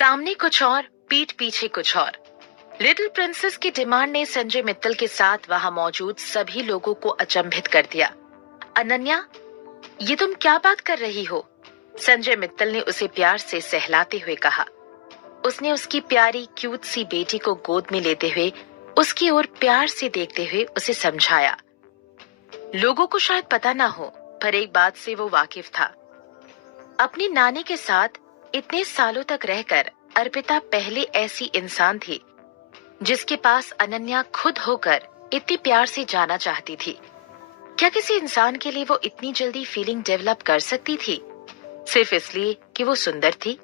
सामने कुछ और, पीठ पीछे कुछ और। लिटिल प्रिंसेस की डिमांड ने संजय मित्तल के साथ वहां मौजूद सभी लोगों को अचंभित कर दिया। अनन्या, ये तुम क्या बात कर रही हो? संजय मित्तल ने उसे प्यार से सहलाते हुए कहा। उसने उसकी प्यारी क्यूट सी बेटी को गोद में लेते हुए उसकी ओर प्यार से देखते हुए उसे समझाया। लोगों को शायद पता ना हो, पर एक बात से वो वाकिफ था। अपनी नानी के साथ इतने सालों तक रहकर अर्पिता पहले ऐसी इंसान थी जिसके पास अनन्या खुद होकर इतनी प्यार से जाना चाहती थी। क्या किसी इंसान के लिए वो इतनी जल्दी फीलिंग डेवलप कर सकती थी, सिर्फ इसलिए कि वो सुंदर थी?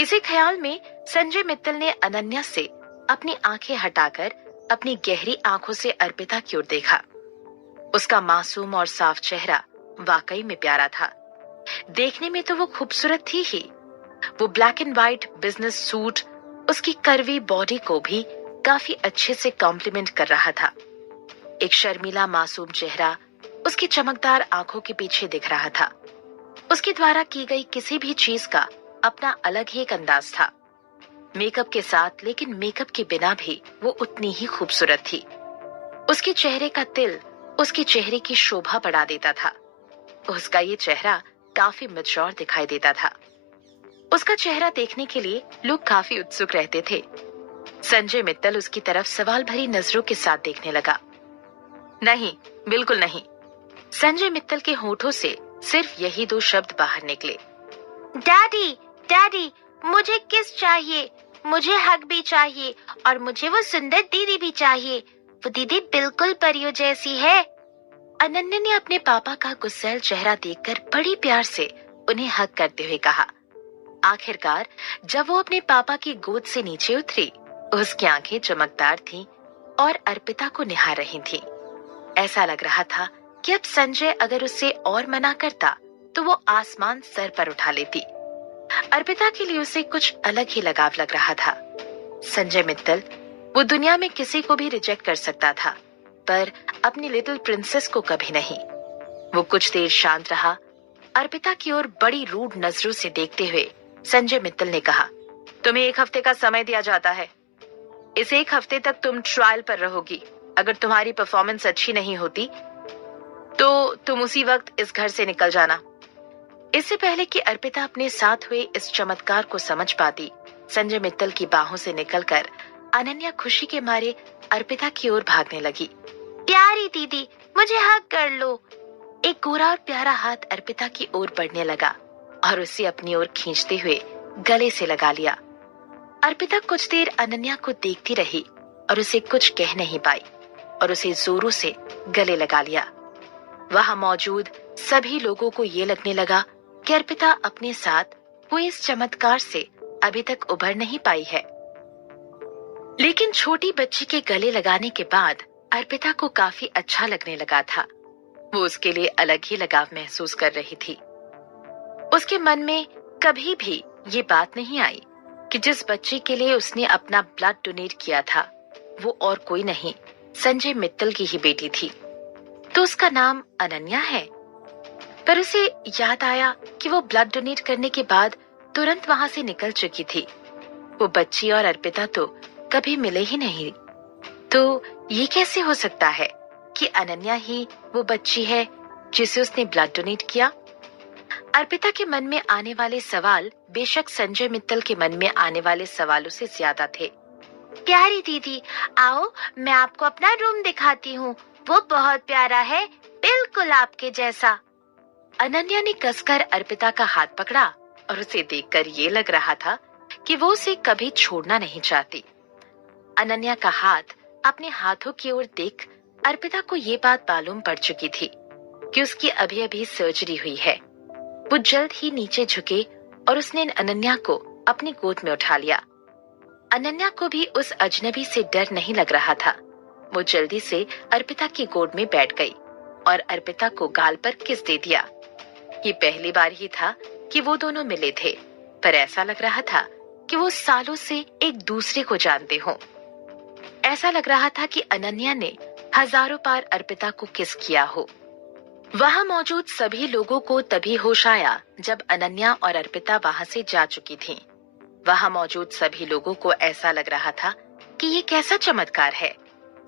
इसी ख्याल में संजय मित्तल ने अनन्या से अपनी आंखें हटाकर अपनी गहरी आंखों से अर्पिता की ओर देखा। उसका मासूम और साफ चेहरा वाकई में प्यारा था। देखने में तो वो खूबसूरत थी ही। वो black and white business suit उसकी कर्वी बॉडी को भी काफी अच्छे से कॉम्प्लीमेंट कर रहा था। एक शर्मीला मासूम चेहरा उसकी चमकदार आंखों के पीछे दिख रहा था। उसके द्वारा की गई किसी भी चीज का अपना अलग ही एक अंदाज था। मेकअप के साथ, लेकिन मेकअप के बिना भी वो उतनी ही खूबसूरत थी। उसके चेहरे का तिल उसके चेहरे की शोभा बढ़ा देता था। उसका ये चेहरा काफी मैच्योर दिखाई देता था। उसका चेहरा देखने के लिए लोग काफी उत्सुक रहते थे। संजय मित्तल उसकी तरफ सवाल भरी नजरों के साथ देखने लगा। नहीं, बिल्कुल नहीं। संजय मित्तल के होठों से सिर्फ यही दो शब्द बाहर निकले। डैडी, डैडी, मुझे किस चाहिए, मुझे हग भी चाहिए और मुझे वो सुंदर दीदी भी चाहिए। वो दीदी बिल्कुल परियों जैसी है। अनन्या ने अपने पापा का गुस्सैल चेहरा देखकर बड़ी प्यार से उन्हें हग करते हुए कहा। आखिरकार जब वो अपने पापा की गोद से नीचे उतरी, उसकी आंखें चमकदार थीं और अर्पिता को निहार रही थीं। ऐसा लग रहा था कि अब संजय अगर उसे और मना करता तो वो आसमान सर पर उठा लेती। अर्पिता के लिए उसे कुछ अलग ही लगाव लग रहा था। संजय मित्तल, वो दुनिया में किसी को भी रिजेक्ट कर सकता था, पर अपनी लिटिल प्रिंसेस को कभी नहीं। वो कुछ देर शांत रहा। अर्पिता की ओर बड़ी रूड नजरों से देखते हुए संजय मित्तल ने कहा, तुम्हें 1 हफ्ते का समय दिया जाता है। इस 1 हफ्ते तक तुम ट्रायल पर रहोगी। अगर तुम्हारी परफॉर्मेंस अच्छी नहीं होती तो तुम उसी वक्त इस घर से निकल जाना। इससे पहले कि अर्पिता अपने साथ हुए इस चमत्कार को समझ पाती, संजय मित्तल की बाहों से निकलकर अनन्या खुशी के मारे अर्पिता की ओर भागने लगी। प्यारी दीदी, मुझे हग कर लो। एक गोरा और प्यारा हाथ अर्पिता की ओर बढ़ने लगा और उसे अपनी ओर खींचते हुए गले से लगा लिया। अर्पिता कुछ देर अनन्या को देखती रही और उसे कुछ कह नहीं पाई और उसे जोरों से गले लगा लिया। वहां मौजूद सभी लोगों को ये लगने लगा कि अर्पिता अपने साथ हुए इस चमत्कार से अभी तक उभर नहीं पाई है। लेकिन छोटी बच्ची के गले लगाने के बाद अर्पिता को काफी अच्छा लगने लगा था। वो उसके लिए अलग ही लगाव महसूस कर रही थी। उसके मन में कभी भी ये बात नहीं आई कि जिस बच्चे के लिए उसने अपना ब्लड डोनेट किया था वो और कोई नहीं, संजय मित्तल की ही बेटी थी। तो उसका नाम अनन्या है। पर उसे याद आया कि वो ब्लड डोनेट करने के बाद तुरंत वहां से निकल चुकी थी। वो बच्ची और अर्पिता तो कभी मिले ही नहीं। तो ये कैसे हो सकता है कि अनन्या ही वो बच्ची है जिसे उसने ब्लड डोनेट किया? अर्पिता के मन में आने वाले सवाल बेशक संजय मित्तल के मन में आने वाले सवालों से ज्यादा थे। प्यारी दीदी, आओ मैं आपको अपना रूम दिखाती हूँ। वो बहुत प्यारा है, बिल्कुल आपके जैसा। अनन्या ने कसकर अर्पिता का हाथ पकड़ा और उसे देखकर ये लग रहा था कि वो उसे कभी छोड़ना नहीं चाहती। अनन्या का हाथ अपने हाथों की ओर देख अर्पिता को ये बात मालूम पड़ चुकी थी कि उसकी अभी अभी सर्जरी हुई है। वो जल्द ही नीचे झुके और उसने अनन्या को अपनी गोद में उठा लिया। अनन्या को भी उस अजनबी से डर नहीं लग रहा था। वो जल्दी से अर्पिता की गोद में बैठ गई और अर्पिता को गाल पर किस दे दिया। ये पहली बार ही था कि वो दोनों मिले थे, पर ऐसा लग रहा था कि वो सालों से एक दूसरे को जानते हों। ऐसा लग रहा था कि अनन्या ने हजारों बार अर्पिता को किस किया हो। वहां मौजूद सभी लोगों को तभी होश आया जब अनन्या और अर्पिता वहां से जा चुकी थीं। वहां मौजूद सभी लोगों को ऐसा लग रहा था कि ये कैसा चमत्कार है।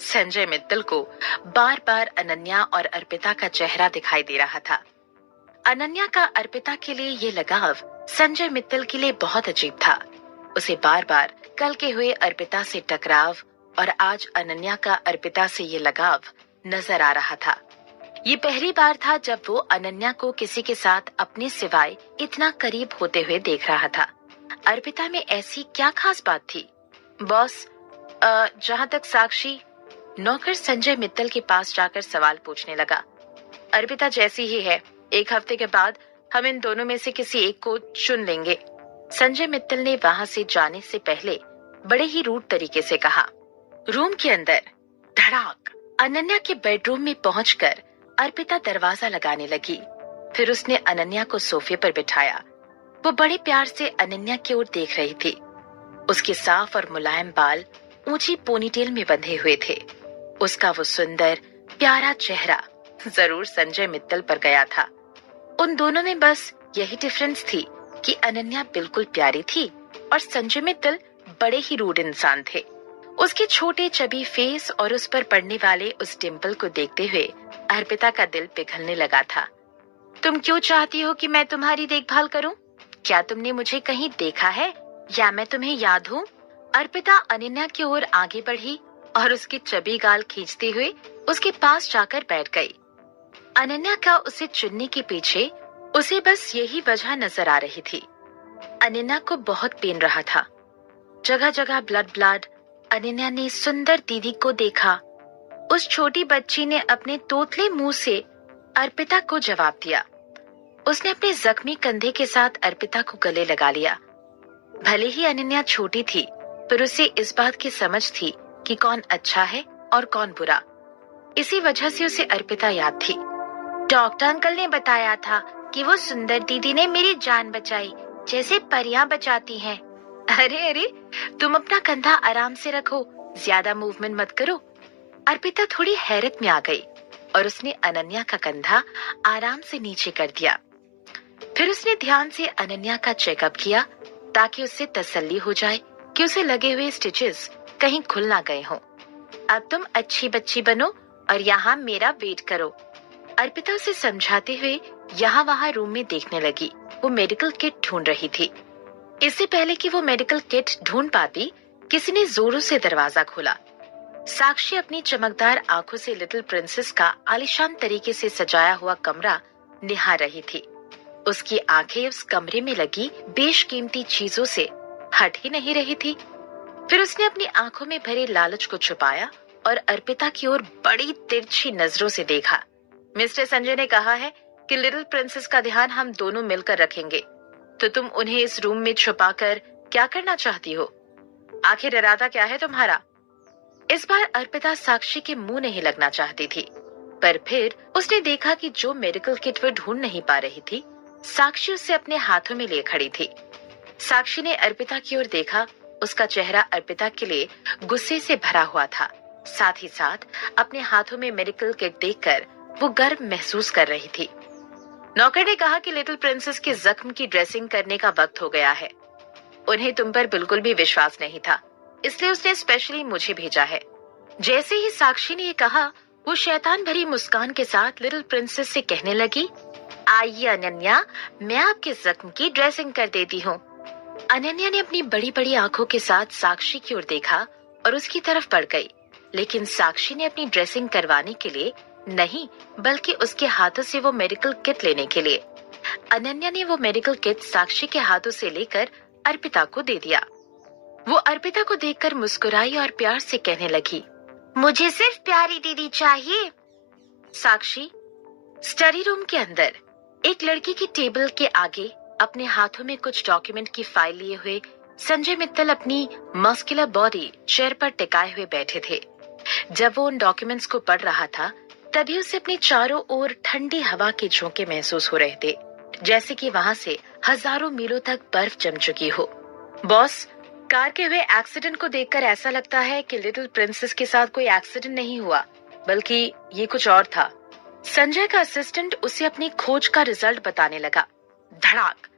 संजय मित्तल को बार बार अनन्या और अर्पिता का चेहरा दिखाई दे रहा था। अनन्या का अर्पिता के लिए ये लगाव संजय मित्तल के लिए बहुत अजीब था। उसे बार बार कल के हुए अर्पिता से टकराव और आज अनन्या का अर्पिता से ये लगाव नजर आ रहा था। ये पहली बार था जब वो अनन्या को किसी के साथ अपने सिवाय इतना करीब होते हुए देख रहा था। अर्पिता में ऐसी क्या खास बात थी? बॉस, जहाँ तक साक्षी, नौकर संजय मित्तल के पास जाकर सवाल पूछने लगा। अर्पिता जैसी ही है, 1 हफ्ते के बाद हम इन दोनों में से किसी एक को चुन लेंगे। संजय मित्तल ने वहां से जाने से पहले बड़े ही रूड तरीके से कहा। रूम के अंदर धड़ाक अनन्या के बेडरूम में पहुंचकर अर्पिता दरवाजा लगाने लगी। फिर उसने अनन्या को सोफे पर बिठाया। वो बड़े प्यार से अनन्या की ओर देख रही थी। उसके साफ और मुलायम बाल ऊंची पोनीटेल में बंधे हुए थे। उसका वो सुंदर प्यारा चेहरा जरूर संजय मित्तल पर गया था। उन दोनों में बस यही डिफरेंस थी कि अनन्या बिल्कुल प्यारी थी और संजय मित्तल बड़े ही रूड इंसान थे। उसके छोटे चबी फेस और उस पर पड़ने वाले उस डिंपल को देखते हुए अर्पिता का दिल पिघलने लगा था। तुम क्यों चाहती हो कि मैं तुम्हारी देखभाल करूं? क्या तुमने मुझे कहीं देखा है या मैं तुम्हें याद हूँ? अर्पिता अनन्या की ओर आगे बढ़ी और उसकी चबी गाल खींचते हुए उसके पास जाकर बैठ गई। अनन्या का उसे चुनने के पीछे उसे बस यही वजह नजर आ रही थी। अनन्या को बहुत पेन रहा था। जगह जगह ब्लड। अनन्या ने सुंदर दीदी को देखा। उस छोटी बच्ची ने अपने तोतले मुंह से अर्पिता को जवाब दिया। उसने अपने जख्मी कंधे के साथ अर्पिता को गले लगा लिया। भले ही अनन्या छोटी थी, पर उसे इस बात की समझ थी कि कौन अच्छा है और कौन बुरा। इसी वजह से उसे अर्पिता याद थी। डॉक्टर अंकल ने बताया था कि वो सुंदर दीदी ने मेरी जान बचाई, जैसे परियां बचाती हैं। अरे, तुम अपना कंधा आराम से रखो, ज्यादा मूवमेंट मत करो। अर्पिता थोड़ी हैरत में आ गई और उसने अनन्या का कंधा आराम से नीचे कर दिया। फिर उसने ध्यान से अनन्या का चेकअप किया ताकि उससे तसल्ली हो जाए कि उसे लगे हुए स्टिचेस कहीं खुल ना गए हों। अब तुम अच्छी बच्ची बनो और यहाँ मेरा वेट करो। अर्पिता उसे समझाते हुए यहाँ वहाँ रूम में देखने लगी। वो मेडिकल किट ढूंढ रही थी। इससे पहले कि वो मेडिकल किट ढूंढ पाती, किसी ने जोरों से दरवाजा खोला। साक्षी अपनी चमकदार आंखों से लिटिल प्रिंसेस का आलीशान तरीके से सजाया हुआ कमरा निहार रही थी। उसकी आंखें उस कमरे में लगी बेशकीमती चीजों से हट ही नहीं रही थी। फिर उसने अपनी आंखों में भरे लालच को छुपाया और अर्पिता की ओर बड़ी तिरछी नजरों से देखा। मिस्टर संजय ने कहा है कि लिटिल प्रिंसेस का ध्यान हम दोनों मिलकर रखेंगे, तो तुम उन्हें इस रूम में छुपाकर क्या करना चाहती हो? आखिर इरादा क्या है तुम्हारा? इस बार अर्पिता साक्षी के मुंह नहीं लगना चाहती थी, पर फिर उसने देखा कि जो मेडिकल किट वो ढूंढ नहीं पा रही थी, साक्षी उसे अपने हाथों में लिए खड़ी थी। साक्षी ने अर्पिता की ओर देखा। उसका चेहरा अर्पिता के लिए गुस्से से भरा हुआ था। साथ ही साथ अपने हाथों में मेडिकल किट देखकर वो गर्व महसूस कर रही थी। नौकर ने कहा कि लिटिल प्रिंसेस के जख्म की ड्रेसिंग करने का वक्त हो गया है। उन्हें तुम पर बिल्कुल भी विश्वास नहीं था, इसलिए उसने स्पेशली मुझे भेजा है। जैसे ही साक्षी ने ये कहा, वो शैतान भरी मुस्कान के साथ लिटिल प्रिंसेस से कहने लगी, आइए अनन्या, मैं आपके जख्म की ड्रेसिंग कर देती हूँ। अनन्या ने अपनी बड़ी बड़ी आंखों के साथ साक्षी की ओर देखा और उसकी तरफ बढ़ गई, लेकिन साक्षी ने अपनी ड्रेसिंग करवाने के लिए नहीं, बल्कि उसके हाथों से वो मेडिकल किट लेने के लिए। अनन्या ने वो मेडिकल किट साक्षी के हाथों से लेकर अर्पिता को दे दिया। वो अर्पिता को देखकर मुस्कुराई और प्यार से कहने लगी, मुझे सिर्फ प्यारी दीदी चाहिए। साक्षी स्टडी रूम के अंदर एक लड़की की टेबल के आगे अपने हाथों में कुछ डॉक्यूमेंट की फाइल लिए हुए संजय मित्तल अपनी मस्कुलर बॉडी चेयर पर टिकाए हुए बैठे थे। जब वो उन डॉक्यूमेंट्स को पढ़ रहा था, तभी उसे अपने चारों ओर ठंडी हवा के झोंके महसूस हो रहे थे, जैसे कि वहां से हजारों मीलों तक बर्फ जम चुकी हो। बॉस, कार के हुए एक्सीडेंट को देखकर ऐसा लगता है कि लिटिल प्रिंसेस के साथ कोई एक्सीडेंट नहीं हुआ, बल्कि ये कुछ और था। संजय का असिस्टेंट उसे अपनी खोज का रिजल्ट बताने लगा। धड़ाक!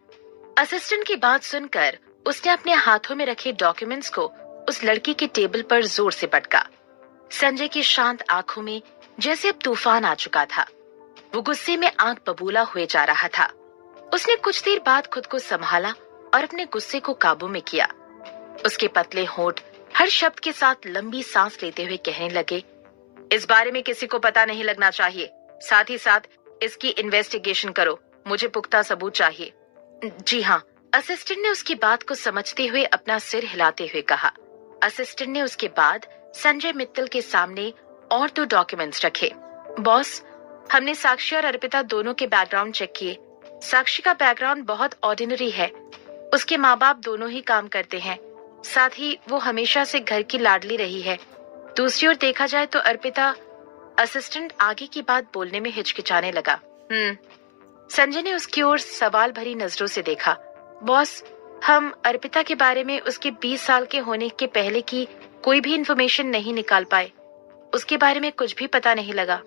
असिस्टेंट की बात सुनकर उसने अपने हाथों में रखे डॉक्यूमेंट्स को उस लड़की के टेबल पर जोर से पटका। संजय की शांत आंखों में जैसे अब तूफान आ चुका था। वो गुस्से में आंख बबूला हुए जा रहा था। उसने कुछ देर बाद खुद को संभाला और अपने गुस्से को काबू में किया। उसके पतले होंठ हर शब्द के साथ लंबी सांस लेते हुए कहने लगे, इस बारे में किसी को पता नहीं लगना चाहिए। साथ ही साथ इसकी इन्वेस्टिगेशन करो। मुझे पुख्ता सबूत चाहिए। जी हाँ, असिस्टेंट ने उसकी बात को समझते हुए अपना सिर हिलाते हुए कहा। असिस्टेंट ने उसके बाद संजय मित्तल के सामने और 2 डॉक्यूमेंट्स रखे। बॉस, हमने साक्षी और अर्पिता दोनों के बैकग्राउंड चेक किए। साक्षी का बैकग्राउंड बहुत ऑर्डिनरी है। उसके माँ बाप दोनों ही काम करते हैं, साथ ही वो हमेशा से घर की लाडली रही है। दूसरी ओर देखा जाए तो अर्पिता। असिस्टेंट आगे की बात बोलने में हिचकिचाने लगा। संजय ने उसकी ओर सवाल भरी नजरों से देखा। बॉस, हम अर्पिता के बारे में उसके 20 साल के होने के पहले की कोई भी इंफॉर्मेशन नहीं निकाल पाए। उसके बारे में कुछ भी पता नहीं लगा।